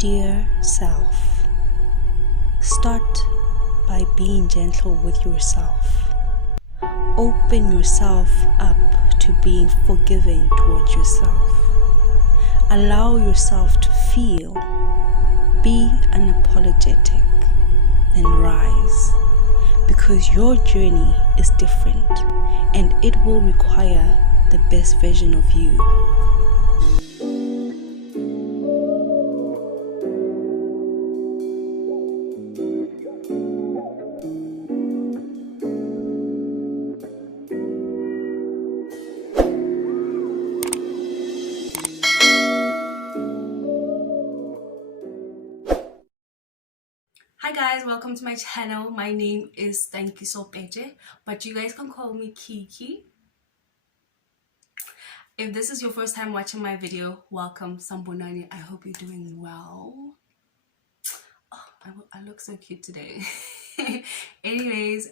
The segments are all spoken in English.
Dear self, start by being gentle with yourself. Open yourself up to being forgiving towards yourself. Allow yourself to feel. Be unapologetic, then rise. Because your journey is different and it will require the best version of you. Hi guys, welcome to my channel. My name is Thank You So Peche, but you guys can call me Kiki. If this is your first time watching my video, welcome Sambonani. I hope you're doing well. Oh, I look so cute today. Anyways,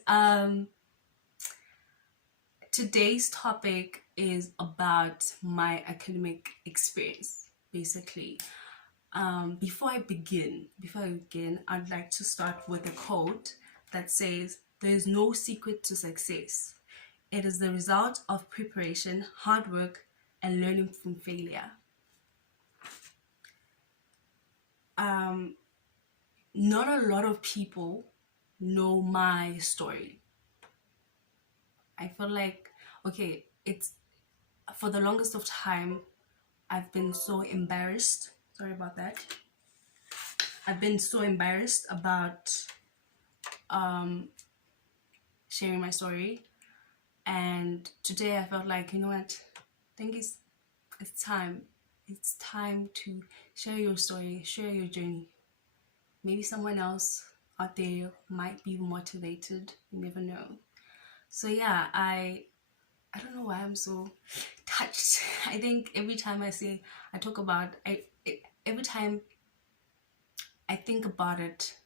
today's topic is about my academic experience, basically. Before I begin, I'd like to start with a quote that says, "There is no secret to success. It is the result of preparation, hard work, and learning from failure." Not a lot of people know my story. I feel like, okay, it's for the longest of time, I've been so embarrassed. Sorry about that. I've been so embarrassed about sharing my story, and today I felt like, you know what, I think it's time to share your story, share your journey. Maybe someone else out there might be motivated, you never know. So yeah, I don't know why I'm so touched. I think every time I talk about every time I think about it,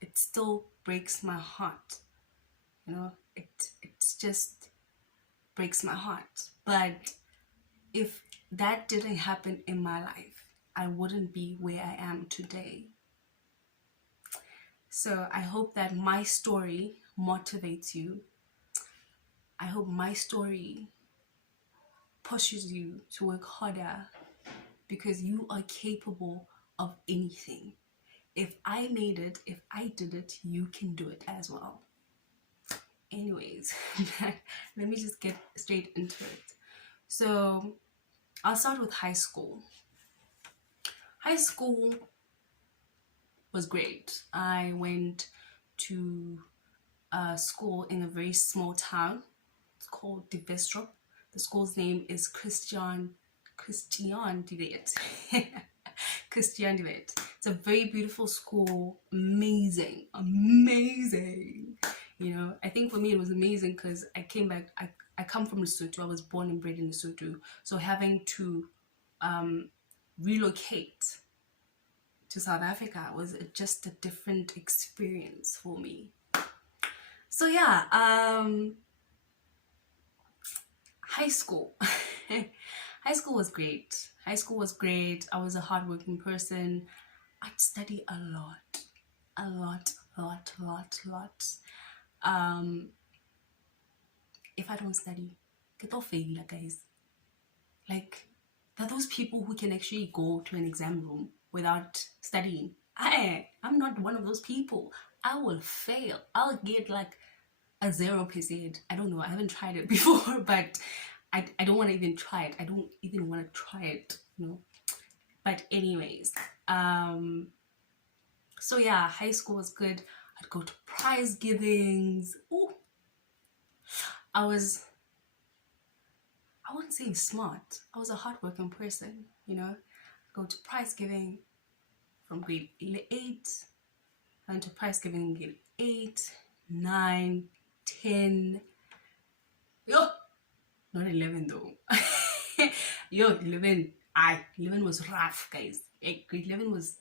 it still breaks my heart. You know, it's just breaks my heart. But if that didn't happen in my life, I wouldn't be where I am today. So I hope that my story motivates you. I hope my story pushes you to work harder, because you are capable of anything. If I made it, if I did it, you can do it as well. Anyways, let me just get straight into it. So I'll start with high school. High school was great. I went to a school in a very small town. It's called Divestrup. The school's name is Christian Divet. Christian Divet. It's a very beautiful school. Amazing. You know, I think for me it was amazing because I came back. I come from Lesotho. I was born and bred in Lesotho. So having to relocate to South Africa was just a different experience for me. So yeah, high school. High school was great. High school was great. I was a hardworking person. I'd study a lot. If I don't study, get off failure, guys. Like, there are those people who can actually go to an exam room without studying. I'm not one of those people. I will fail. I'll get like a 0%. I don't know. I haven't tried it before, but I don't want to even try it. I don't even want to try it, you know. But anyways, so yeah, high school was good. I'd go to prize givings. Ooh, I wouldn't say smart. I was a hardworking person, you know. I'd go to prize giving from grade 8. I went to prize giving in grade 8, 9, 10. Yo, not 11 though. Yo, 11. 11 was rough, guys. Grade 11 was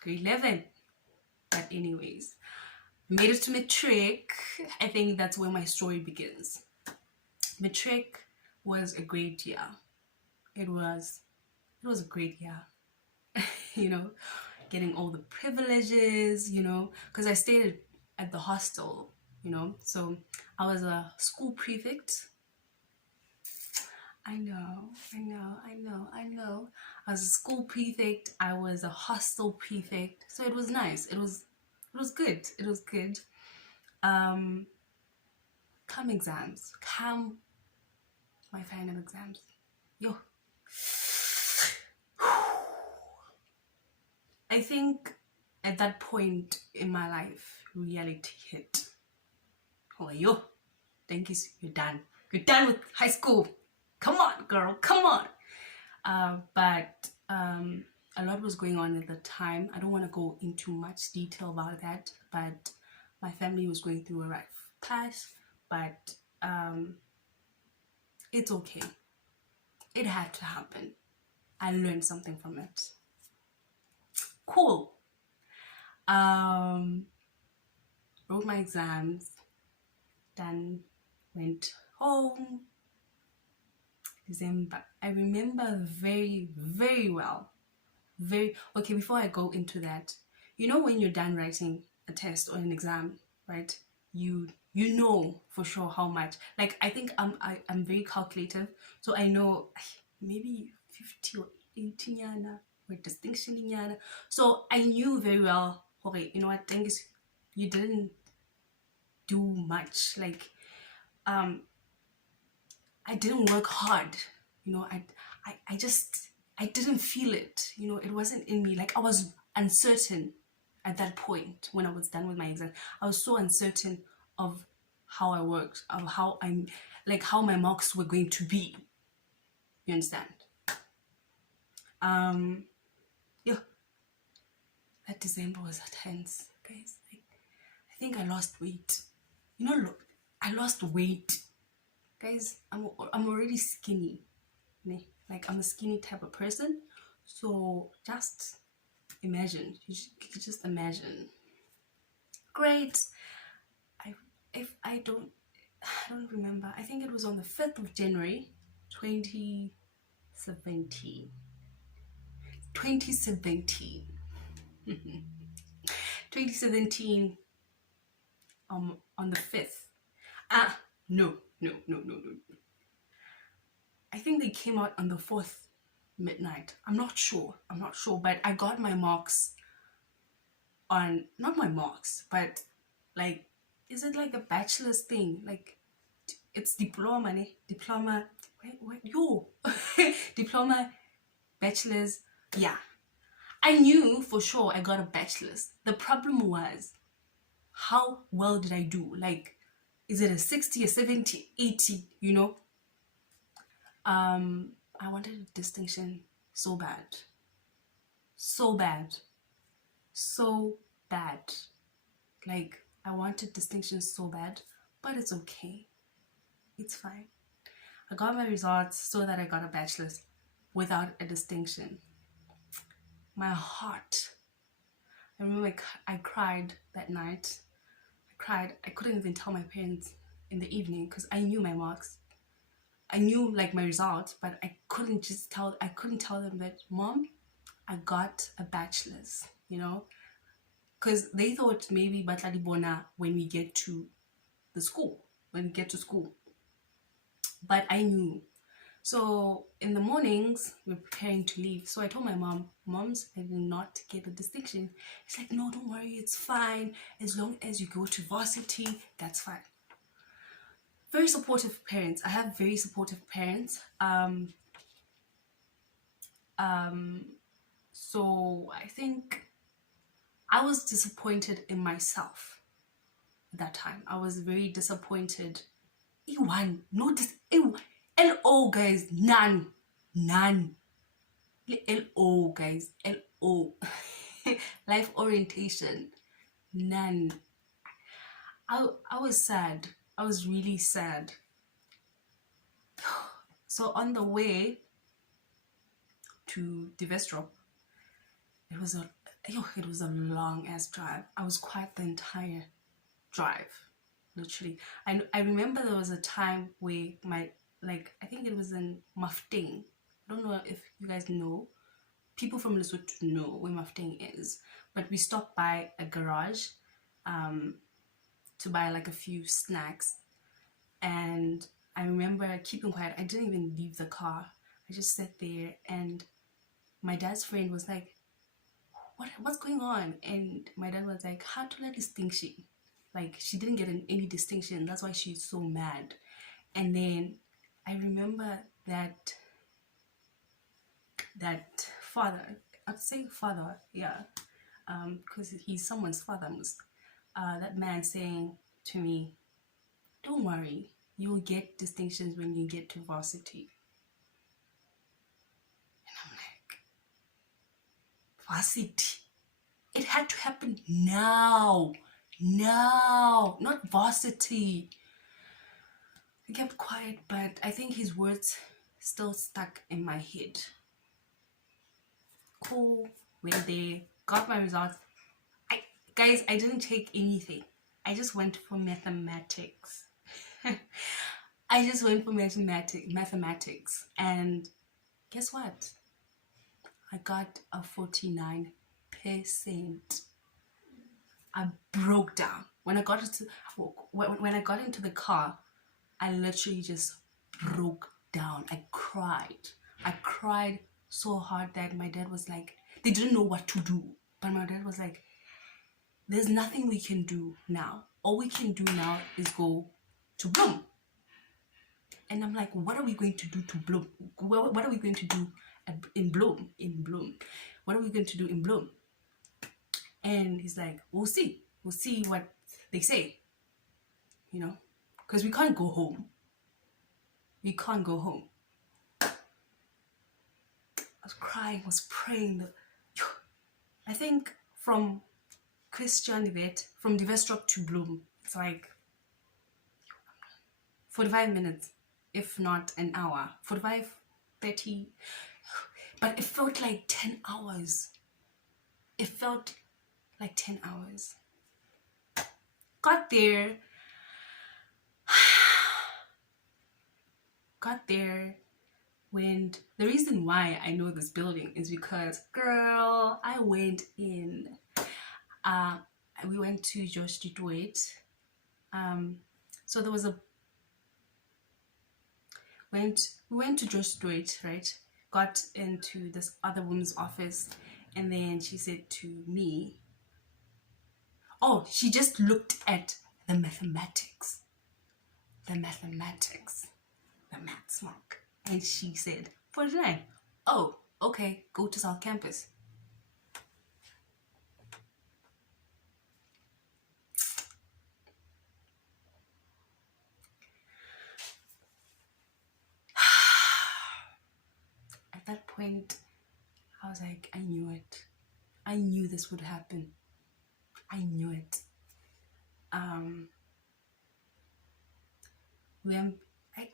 grade 11. But anyways, made it to matric. I think that's where my story begins. Matric was a great year. It was a great year. You know, getting all the privileges, you know, because I stayed at the hostel, you know, so I was a school prefect. I know. I was a school prefect. I was a hostel prefect. So it was nice. It was good. It was good. Come exams. Come my final exams. Yo. I think at that point in my life, reality hit. Oh, yo. Thank you. You're done. You're done with high school. Come on, girl. Come on. But a lot was going on at the time. I don't want to go into much detail about that, but my family was going through a rough patch, but it's okay. It had to happen. I learned something from it. Cool. Wrote my exams, then went home. December. I remember very, very well. Okay, before I go into that, you know when you're done writing a test or an exam, right? You know for sure how much. Like I think I'm very calculative, so I know maybe 50 or 18 yana or distinction yana. So I knew very well, okay, you know what, things you didn't do much. Like I didn't work hard, you know. I just I didn't feel it, you know. It wasn't in me. Like I was uncertain at that point when I was done with my exam. I was so uncertain of how I worked, of how I'm, like how my marks were going to be. You understand? Yeah. That December was tense, guys. Like, I think I lost weight. You know, look, I lost weight. Guys, I'm already skinny. Like I'm a skinny type of person. So just imagine. You just imagine. Great. I don't remember. I think it was on the 5th of January 2017. 2017 on the 5th. No. I think they came out on the 4th midnight. I'm not sure, but I got my marks on, not my marks, but like, is it like a bachelor's thing? Like, it's diploma, ne? Diploma, diploma, bachelor's, yeah. I knew for sure I got a bachelor's. The problem was, how well did I do? Like, is it a 60, a 70, 80, you know? I wanted a distinction so bad. Like, I wanted distinction so bad, but it's okay. It's fine. I got my results so that I got a bachelor's without a distinction. My heart. I remember I cried that night. I couldn't even tell my parents in the evening because I knew my marks. I knew like my results, but I couldn't tell them that, Mom, I got a bachelor's, you know, because they thought maybe batladi bona when we get to school. But I knew. So in the mornings, we're preparing to leave. So I told my mom, Moms, I did not get a distinction. It's like, no, don't worry, it's fine. As long as you go to varsity, that's fine. Very supportive parents. I have very supportive parents. So I think I was disappointed in myself at that time. I was very disappointed. E1, no, LO, guys, none. LO, guys, LO. Life orientation, none. I was sad. I was really sad. So on the way to Divestrop, it was a long ass drive. I was quiet the entire drive, literally. I remember there was a time where I think it was in Mafting. I don't know if you guys know. People from Lesotho know where Mafting is. But we stopped by a garage to buy like a few snacks. And I remember keeping quiet. I didn't even leave the car. I just sat there, and my dad's friend was like, what's going on? And my dad was like, how to let distinction? Like, she didn't get any distinction. That's why she's so mad. And then I remember that father, I'd say father, yeah, because he's someone's father, that man saying to me, don't worry, you'll get distinctions when you get to varsity. And I'm like, varsity? It had to happen now, not varsity. I kept quiet, but I think his words still stuck in my head. Cool, went there, got my results. Guys, I didn't take anything. I just went for mathematics. I just went for mathematics. And guess what? I got a 49%. I broke down. When I got into the car, I literally just broke down. I cried so hard that my dad was like, they didn't know what to do. But my dad was like, there's nothing we can do now. All we can do now is go to Bloom. And I'm like, what are we going to do to Bloom? What are we going to do in Bloom? What are we going to do in Bloom? And he's like, we'll see what they say, because we can't go home. I was crying, was praying. I think from Christian Divet, from Divestrop to Bloom, it's like 45 minutes, if not an hour. 45, 30. But it felt like 10 hours. Got there. When the reason why I know this building is because, girl, I went in. We went to Josh Detroit. So there was we went to Josh Detroit, right? Got into this other woman's office, and then she said to me, oh, she just looked at the mathematics, the maths mark, and she said 49. Oh, okay, go to South Campus. At that point, I was like, I knew it. I knew this would happen. I knew it. I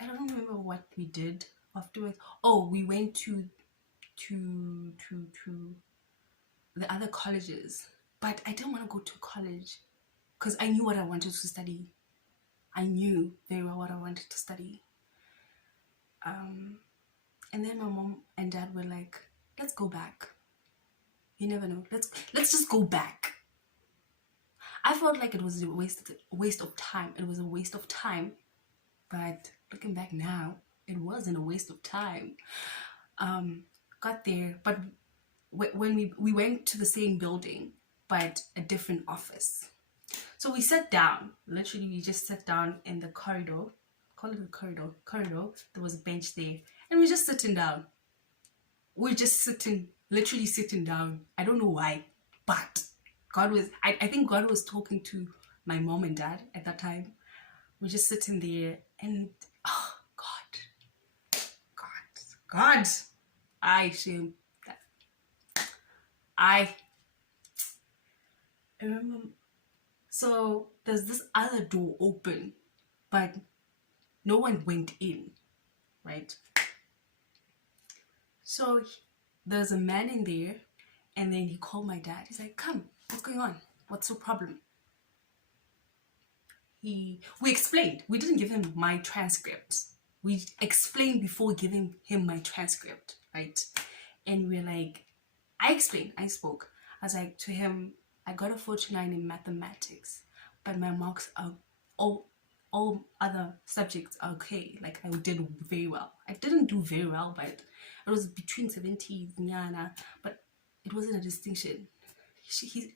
don't remember what we did afterwards. Oh, we went to the other colleges, but I didn't want to go to college because I knew what I wanted to study. I knew very well what I wanted to study. And then my mom and dad were like, let's go back. You never know. Let's just go back. I felt like it was a waste of time. It was a waste of time. But looking back now, it wasn't a waste of time. Got there, but when we went to the same building, but a different office. So we sat down. Literally, we just sat down in the corridor. Call it a corridor. There was a bench there. And we're just sitting down. We're just literally sitting down. I don't know why, but I think God was talking to my mom and dad at that time. We're just sitting there, and oh, God, I shame that. I remember, so there's this other door open, but no one went in, right? So there's a man in there, and then he called my dad. He's like, come, what's going on? What's the problem? We explained. We didn't give him my transcript. we explained before giving him my transcript, right? And we're like, I spoke. I was like to him, I got a 49 in mathematics, but my marks are all other subjects are okay. Like I did very well. I didn't do very well, but it was between 70s, nyana, but it wasn't a distinction. He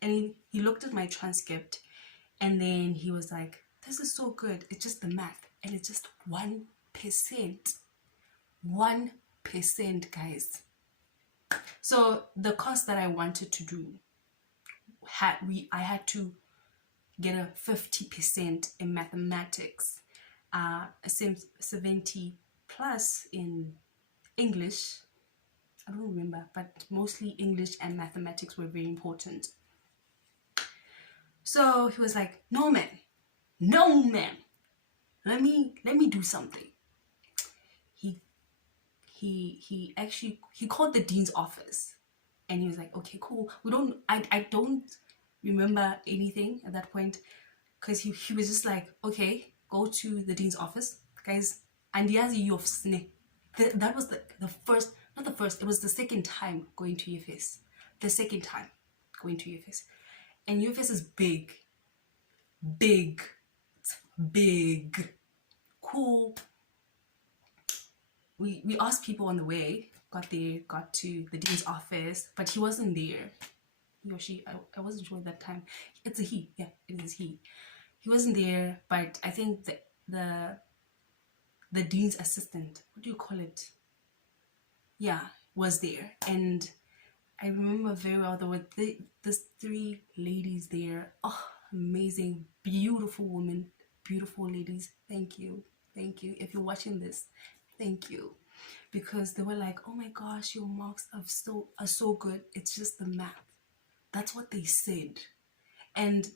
looked at my transcript, and then he was like, "This is so good. It's just the math, and it's just 1%, 1%, guys." So the course that I wanted to do I had to get a 50% in mathematics, 70 plus in English. I don't remember, but mostly English and mathematics were very important. So he was like, no man, let me do something. He actually called the dean's office, and he was like, okay, cool. I don't remember anything at that point, because he was just like, okay, go to the dean's office, guys. And that was the first, not the first, it was the second time going to UFS. The second time going to UFS. And UFS is big. Cool. We asked people on the way, got to the dean's office, but he wasn't there. He or she, I wasn't sure at that time. It's a he. Yeah, it is he. He wasn't there, but I think the dean's assistant, what do you call it? Yeah, was there. And I remember very well, there were these 3 ladies there. Oh, amazing, beautiful women, beautiful ladies. Thank you. If you're watching this, thank you. Because they were like, oh my gosh, your marks are so good. It's just the math. That's what they said. And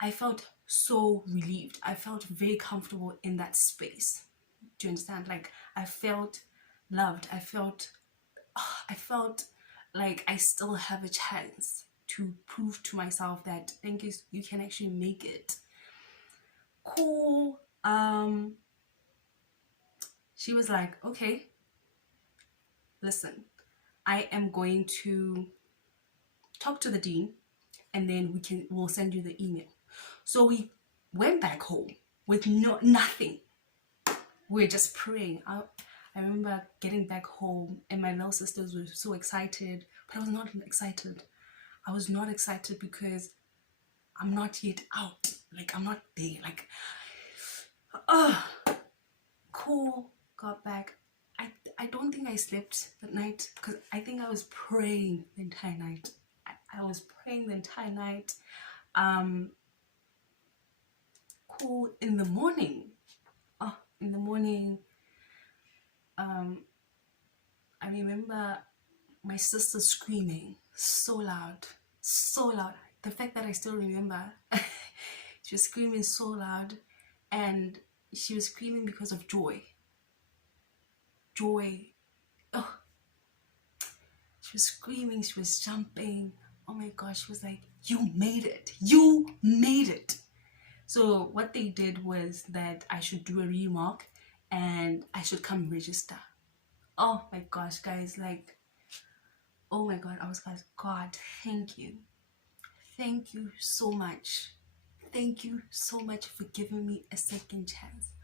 I felt so relieved. I felt very comfortable in that space. Do you understand? Like, I felt loved. I felt like I still have a chance to prove to myself that, thank you can actually make it. Cool. She was like, okay, listen, I am going to talk to the dean, and then we'll send you the email. So we went back home with nothing. We're just praying. I remember getting back home, and my little sisters were so excited, but I was not excited. I was not excited because I'm not yet out. Like, I'm not there. Like, cool. Got back. I don't think I slept that night, because I think I was praying the entire night. I was praying the entire night. Cool. In the morning, I remember my sister screaming so loud. The fact that I still remember, she was screaming so loud, and she was screaming because of joy. Oh, she was screaming, she was jumping. Oh my gosh, she was like, you made it. So what they did was that I should do a remark and I should come register. Oh my gosh, guys, like, oh my god, I was like, God, thank you so much. Thank you so much for giving me a second chance.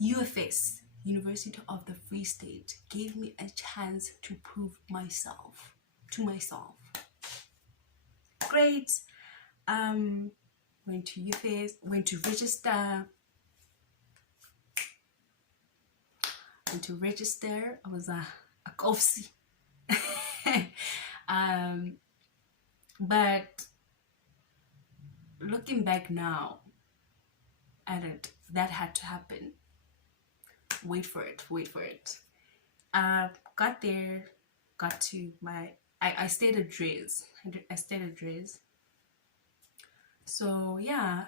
UFS, University of the Free State, gave me a chance to prove myself to myself. Great. Went to UFS, went to register. I was a Kofsi. But looking back now at it, that had to happen. Wait for it. Got there, got to I stayed at Dre's. So yeah,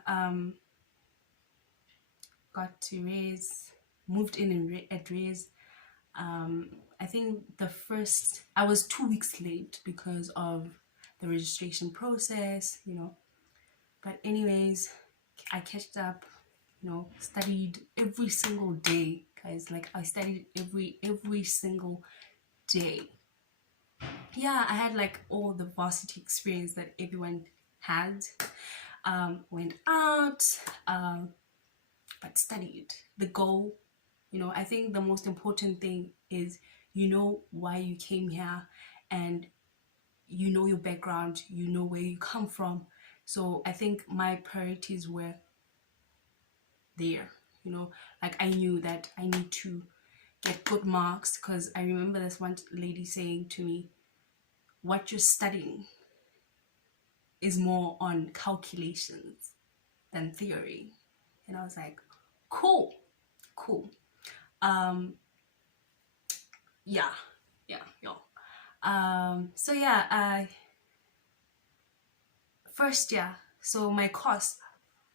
got to Dre's, moved in at Dre's. I think I was 2 weeks late because of the registration process, But anyways, I catched up, studied every single day, guys. Like I studied every single day. Yeah, I had like all the varsity experience that everyone had. Went out, but studied. The goal, I think the most important thing is why you came here, and your background, where you come from. So I think my priorities were there, like I knew that I need to get good marks, because I remember this one lady saying to me, what you're studying is more on calculations than theory. And I was like, cool. Yeah, yeah. So yeah, first year, so my course,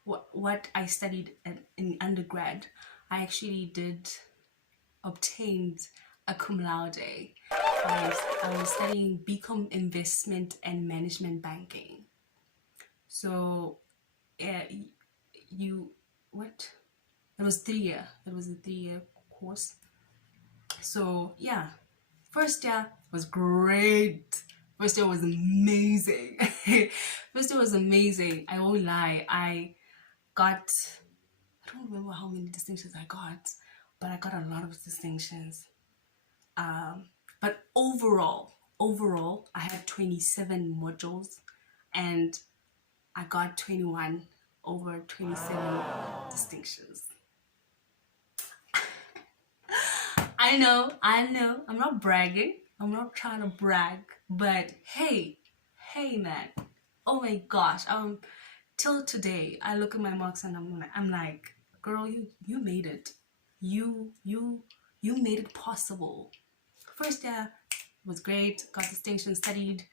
what I studied in undergrad, I actually obtained a cum laude. I was studying BCom Investment and Management Banking. So, what? It was 3 year. It was a 3 year course. So yeah, first year was great. First year was amazing. First year was amazing. I won't lie. I don't remember how many distinctions I got, but I got a lot of distinctions. But overall, I had 27 modules, and I got 21 over 27 distinctions. I know. I'm not bragging. I'm not trying to brag, but hey, man. Oh my gosh. Till today, I look at my marks and I'm like, girl, you made it. You made it possible. First year was great. Got distinction, studied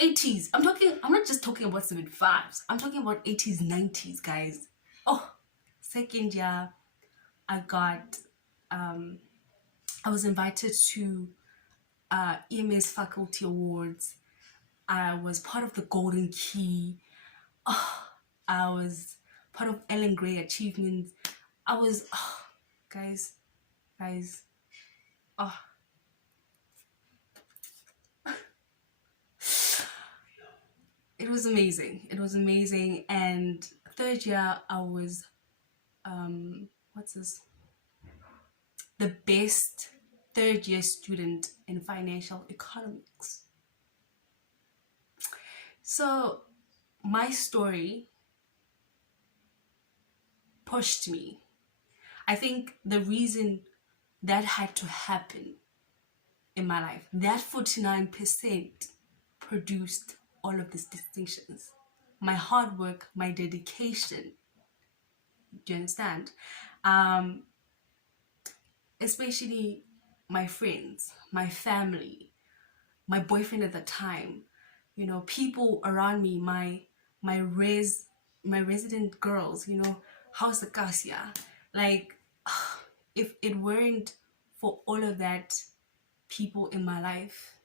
80s. I'm not just talking about 75s. I'm talking about 80s, 90s, guys. Oh, second year, I was invited to EMS Faculty Awards. I was part of the Golden Key. Oh, I was part of Ellen Gray Achievements. I was, guys, oh. It was amazing. And third year, I was, the best third year student in financial economics. So my story pushed me. I think the reason that had to happen in my life, that 49% produced all of these distinctions. My hard work, my dedication. Do you understand? Especially my friends, my family, my boyfriend at the time, people around me, my resident girls, how's the Cassia? Like, if it weren't for all of that people in my life,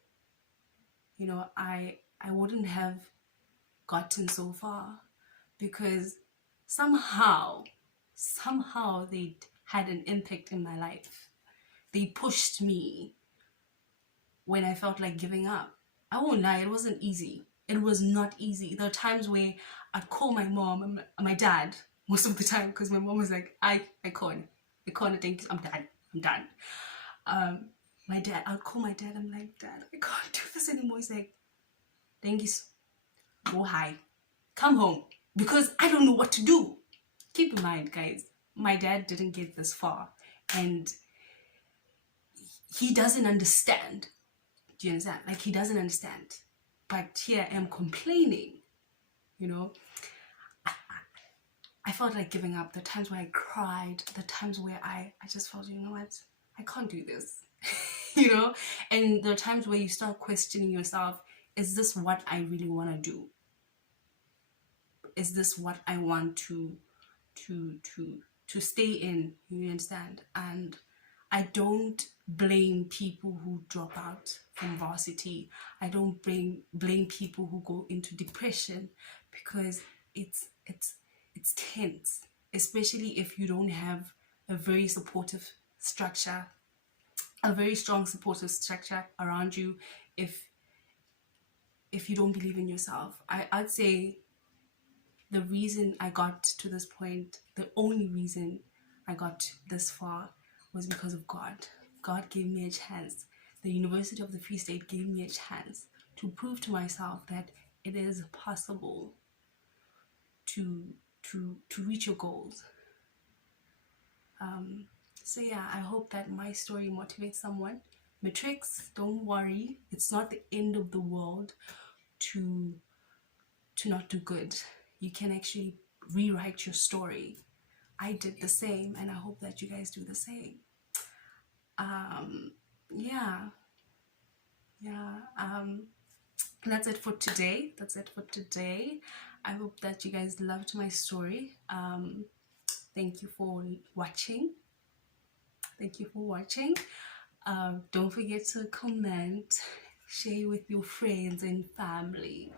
I wouldn't have gotten so far, because somehow they had an impact in my life. They pushed me when I felt like giving up. I won't lie, it wasn't easy. It was not easy. There are times where I'd call my mom and my dad most of the time, because my mom was like, I can't, thank you, I'm done. My dad, I'd call my dad, I'm like, Dad, I can't do this anymore. He's like, thank you, go high, come home, because I don't know what to do. Keep in mind, guys, my dad didn't get this far, and he doesn't understand. Do you understand? Like, he doesn't understand. But here I am complaining, I felt like giving up. The times where I cried, the times where I just felt, you know what, I can't do this. And there are times where you start questioning yourself, is this what I really want to do? Is this what I want to stay in? You understand? And I don't blame people who drop out from varsity. I don't blame people who go into depression, because it's tense, especially if you don't have a very supportive structure, a very strong supportive structure around you if you don't believe in yourself. I'd say the reason I got to this point, the only reason I got this far, was because of God. God gave me a chance. The University of the Free State gave me a chance to prove to myself that it is possible to reach your goals. So yeah, I hope that my story motivates someone. Matrix, don't worry, it's not the end of the world to not do good. You can actually rewrite your story. I did the same, and I hope that you guys do the same. Yeah. That's it for today. I hope that you guys loved my story. Thank you for watching. Don't forget to comment, share with your friends and family.